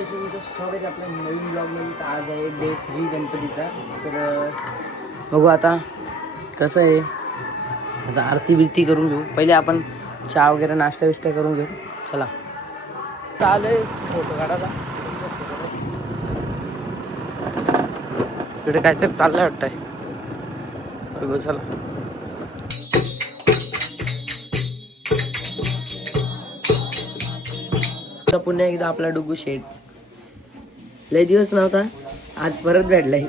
गाईस, तुमचं स्वागत आहे आपल्या नवीन ब्लॉगमध्ये. तर आज आहे डे 3 गणपतीचा. तर बघू आता कसं आहे. आता आरती बिरती करून घेऊ. पहिले आपण चहा वगैरे नाश्ता विष्टा करून घेऊ. चला चालू आहे फोटो काढायला. इकडे काहीतरी चाललंय वाटतंय. बघू चला. पुन्हा एकदा आपला डुगू शेट लय दिवस नव्हता, आज परत भेटलाय.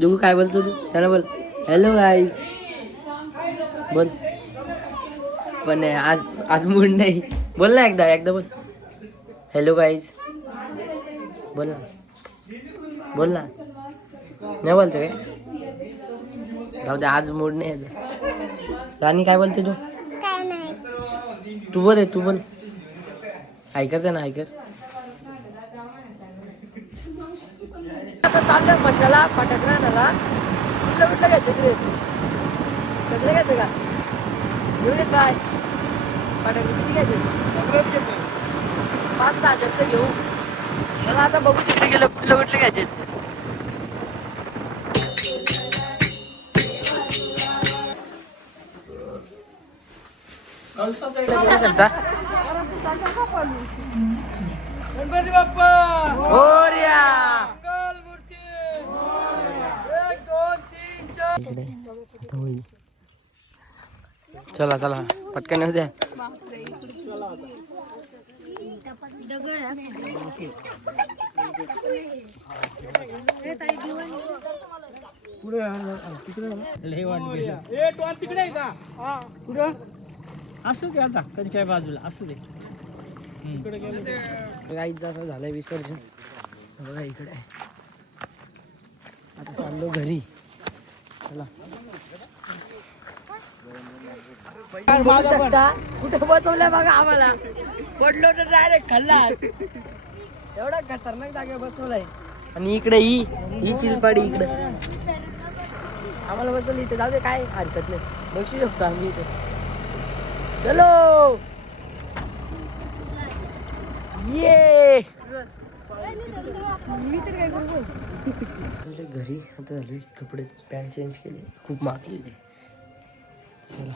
डुगू काय बोलतो तू? त्याला बोल हॅलो गाईज बोल. पण आज आज मूड नाही. बोल ना एकदा बोल हॅलो गाईज. बोल ना नाही बोलतो काय? जाऊ दे, आज मूड नाही. राणी काय बोलते तू? तू बोल तू बोल. ऐकर ना ऐकर. आता चाललं मसाला फटकला नाला. कुठलं घ्यायचं रे? सगळे घ्यायचं का? घेऊन येत काय फटाके किती घ्यायचे? 5-6 जगत घेऊ. मला आता बघू तिकडे गेलं कुठलं घ्यायचे. गणपती बाप्पा मोरया. मंगल मूर्ती 1 2 3 4. चला पटकन येऊ द्या. तिकडे आहे का? कुठं असू दे, आता कंच्या बाजूला असू दे. गाईच जसं झालंय विसर्जन. बघा इकडे आता चाललो घरी. चला कुठे बसवलं बघा आम्हाला. पडलो तर डायरेक्ट खल्लास. एवढा खतरनाक जागे बसवलाय. आणि इकडे ही चिलपाडी इकडे आम्हाला बसवली. इथे जाऊ दे, काय हरकत नाही, बसू शकतो आम्ही इथे. चलो ये घरी. आता झाली कपडे पॅन्ट चेंज केले. खूप मागली. चला